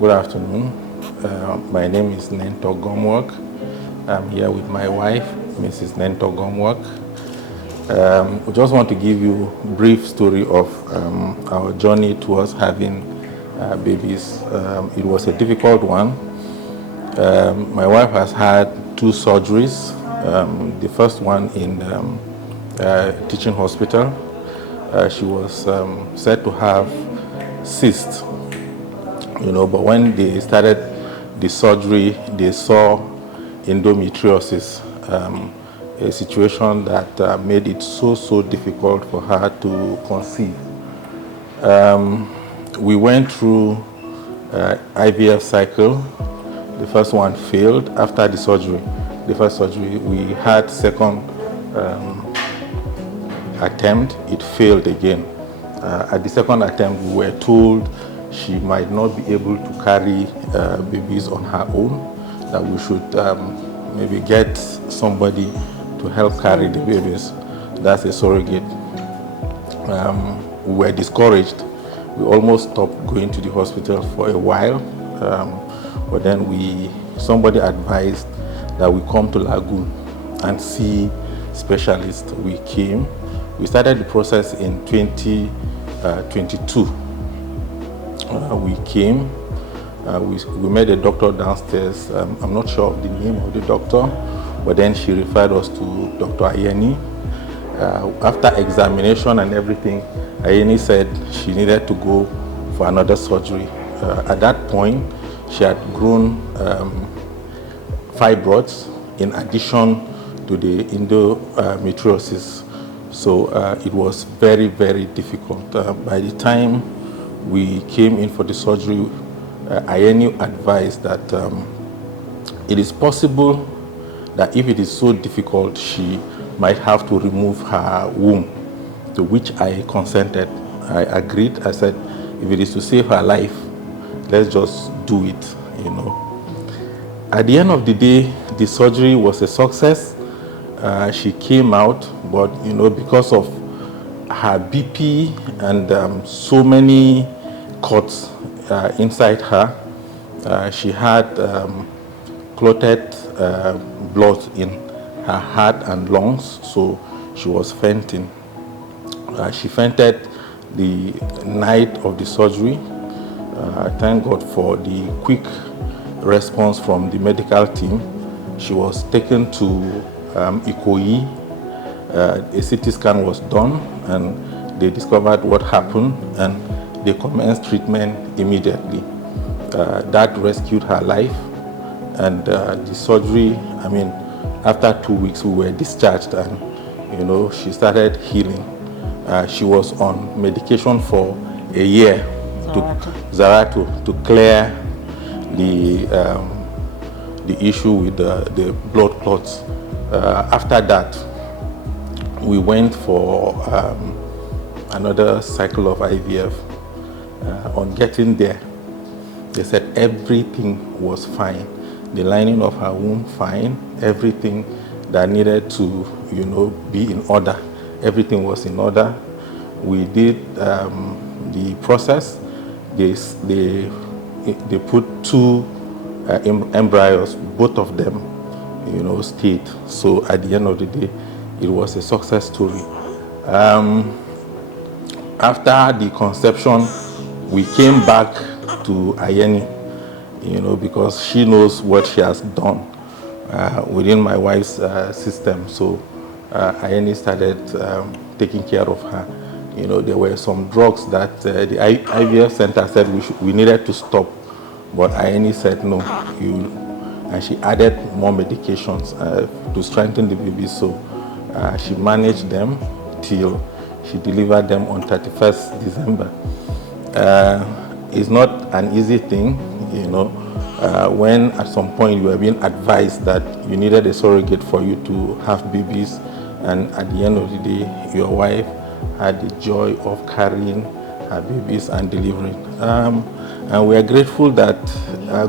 Good afternoon. My name is Nento Gomwalk. I'm here with my wife, Mrs. Nento Gomwalk. We just want to give you a brief story of our journey towards having babies. It was a difficult one. My wife has had 2 surgeries. The first one in teaching hospital. She was said to have cysts, but when they started the surgery, they saw endometriosis, a situation that made it so difficult for her to conceive. We went through IVF cycle. The first one failed after the surgery. The first surgery, we had second attempt, it failed again. At the second attempt, we were told she might not be able to carry babies on her own, that we should maybe get somebody to help carry the babies. That's a surrogate. We were discouraged. We almost stopped going to the hospital for a while, but then somebody advised that we come to Lagoon and see specialists. We came. We started the process in 2022. We came. We met a doctor downstairs. I'm not sure of the name of the doctor, but then she referred us to Dr. Ayeni. After examination and everything, Ayeni said she needed to go for another surgery. At that point, she had grown fibroids in addition to the endometriosis. So it was very difficult. By the time we came in for the surgery, Ayeni advised that it is possible that if it is so difficult, she might have to remove her womb, to which I consented. I agreed. I said, if it is to save her life, let's just do it, At the end of the day, the surgery was a success. She came out, but because of her BP and so many cuts inside her, she had clotted blood in her heart and lungs, so she was fainting. She fainted the night of the surgery. Thank God for the quick response from the medical team. She was taken to Ikeja. A CT scan was done and they discovered what happened and they commenced treatment immediately. That rescued her life, and the surgery, after 2 weeks we were discharged and she started healing. She was on medication for a year, Xarelto, to clear the issue with the blood clots. After that, we went for another cycle of IVF. On getting there, they said everything was fine. The lining of her womb fine, everything that needed to be in order, everything was in order. We did the process. They put 2 embryos, both of them stayed. So at the end of the day, it was a success story. After the conception, we came back to Ayeni, because she knows what she has done within my wife's system. So Ayeni started taking care of her. There were some drugs that the IVF center said we needed to stop, but Ayeni said no, and she added more medications to strengthen the baby. So she managed them till she delivered them on 31st December. It's not an easy thing, when at some point you were being advised that you needed a surrogate for you to have babies, and at the end of the day, your wife had the joy of carrying her babies and delivering. And we are grateful that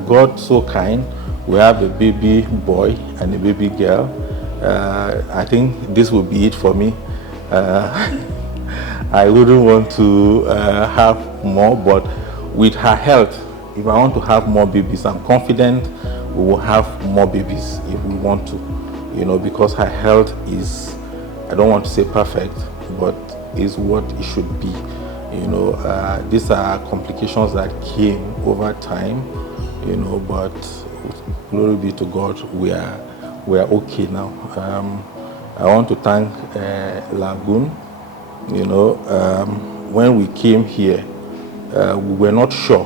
God so kind. We have a baby boy and a baby girl. I think this will be it for me. I wouldn't want to have more, but with her health, if I want to have more babies, I'm confident we will have more babies if we want to, because her health is, I don't want to say perfect, but is what it should be. These are complications that came over time, but glory be to God, we are okay now. I want to thank Lagoon. When we came here, we were not sure.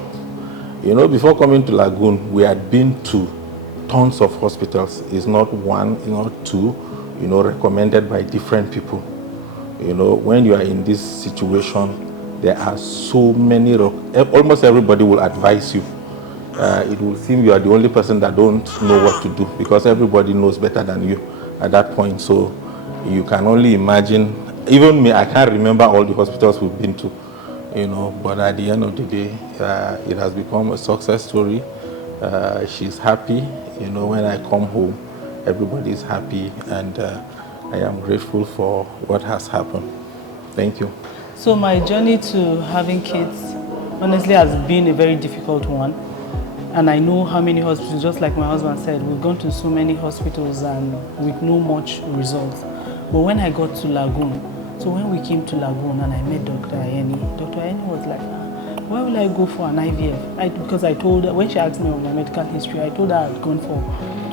Before coming to Lagoon, we had been to tons of hospitals. It's not one, not two, recommended by different people. When you are in this situation, there are so many, almost everybody will advise you. It will seem you are the only person that don't know what to do, because everybody knows better than you at that point. So you can only imagine. Even me, I can't remember all the hospitals we've been to, but at the end of the day, it has become a success story. She's happy. When I come home, everybody is happy, and I am grateful for what has happened. Thank you. So my journey to having kids, honestly, has been a very difficult one. And I know how many hospitals, just like my husband said, we've gone to so many hospitals and with no much results. But when I got to Lagoon, so when we came to Lagoon and I met Dr. Ayeni was like, why will I go for an IVF? Because I told her, when she asked me of my medical history, I told her I had gone for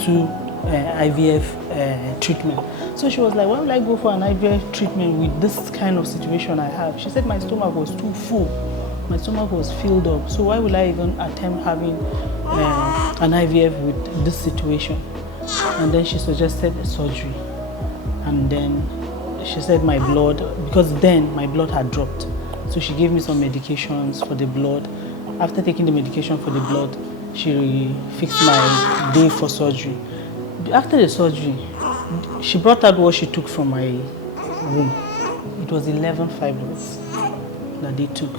2 IVF treatment. So she was like, why will I go for an IVF treatment with this kind of situation I have? She said my stomach was too full. My stomach was filled up. So why will I even attempt having an IVF with this situation? And then she suggested a surgery. And then she said my blood, because then my blood had dropped. So she gave me some medications for the blood. After taking the medication for the blood, she fixed my day for surgery. After the surgery, she brought out what she took from my womb. It was 11 fibroids that they took.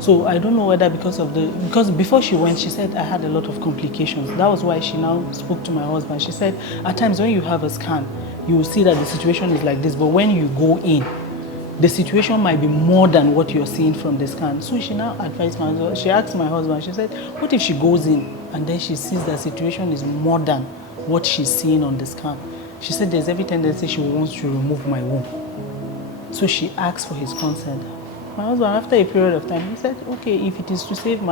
So I don't know whether because before she went, she said I had a lot of complications. That was why she now spoke to my husband. She said at times when you have a scan, you will see that the situation is like this, but when you go in, the situation might be more than what you're seeing from the scan. So she now advised my husband, she asked my husband, she said, what if she goes in and then she sees the situation is more than what she's seeing on the scan? She said there's every tendency she wants to remove my womb. So she asked for his consent. My husband, after a period of time, he said, okay, if it is to save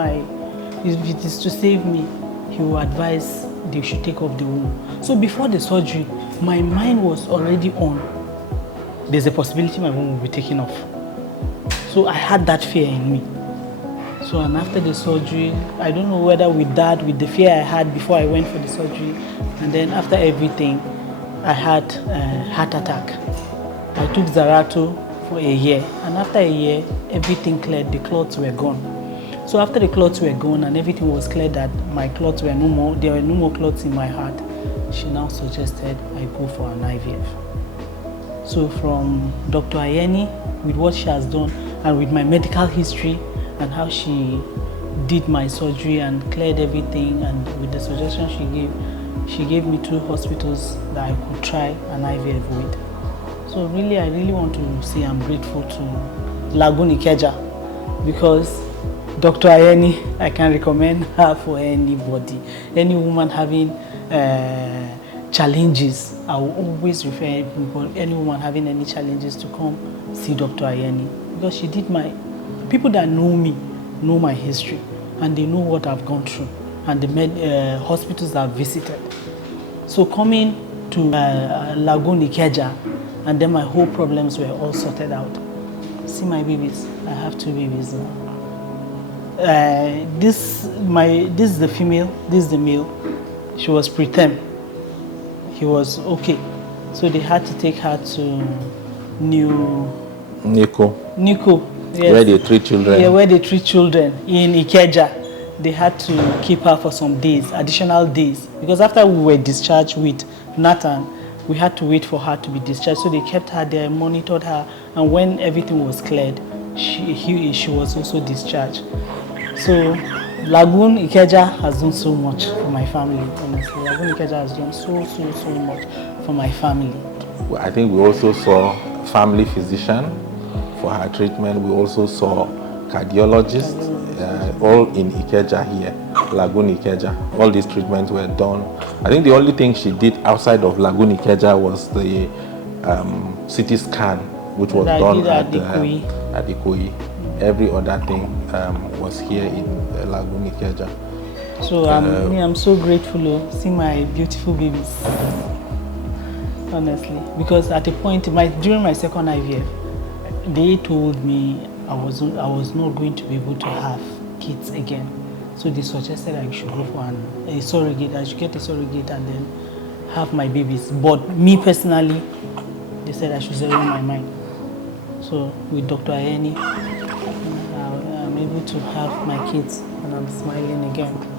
me, he will advise they should take off the womb. So before the surgery, my mind was already on, there's a possibility my womb will be taken off. So I had that fear in me. So, and after the surgery, I don't know whether with the fear I had before I went for the surgery, and then after everything, I had a heart attack. I took Xarelto for a year, and after a year, everything cleared, the clots were gone. So after the clots were gone and everything was clear that my clots were no more, there were no more clots in my heart, she now suggested I go for an IVF. So from Dr. Ayeni, with what she has done and with my medical history and how she did my surgery and cleared everything, and with the suggestion she gave me 2 hospitals that I could try an IVF with. So really, I really want to say I'm grateful to Lagoon Ikeja, because Dr. Ayeni, I can recommend her for anybody. Any woman having challenges, I will always refer people, any woman having any challenges, to come see Dr. Ayeni, because she did people that know me know my history and they know what I've gone through and the hospitals I've visited. So coming to Lagoon Ikeja, and then my whole problems were all sorted out. See my babies, I have 2 babies now. This is the female, this is the male. She was preterm. He was okay. So they had to take her to Nico. Yes. Where they treat children. Yeah, where they treat children in Ikeja. They had to keep her for some days, additional days. Because after we were discharged with Nathan, we had to wait for her to be discharged. So they kept her there, monitored her, and when everything was cleared, she was also discharged. So Lagoon Ikeja has done so much for my family, honestly. Lagoon Ikeja has done so much for my family. Well, I think we also saw family physician for her treatment. We also saw cardiologist, all in Ikeja here, Lagoon Ikeja. All these treatments were done. I think the only thing she did outside of Lagoon Ikeja was the CT scan, which was That I done did at Ikoyi. at Ikoyi. Every other thing was here in Lagoon Ikeja. So I'm so grateful to see my beautiful babies, honestly. Because at a point, during my second IVF, they told me I was not going to be able to have kids again. So they suggested I should go for a surrogate. I should get a surrogate and then have my babies. But me personally, they said I should zero my mind. So with Dr. Ayeni, I'm able to have my kids and I'm smiling again.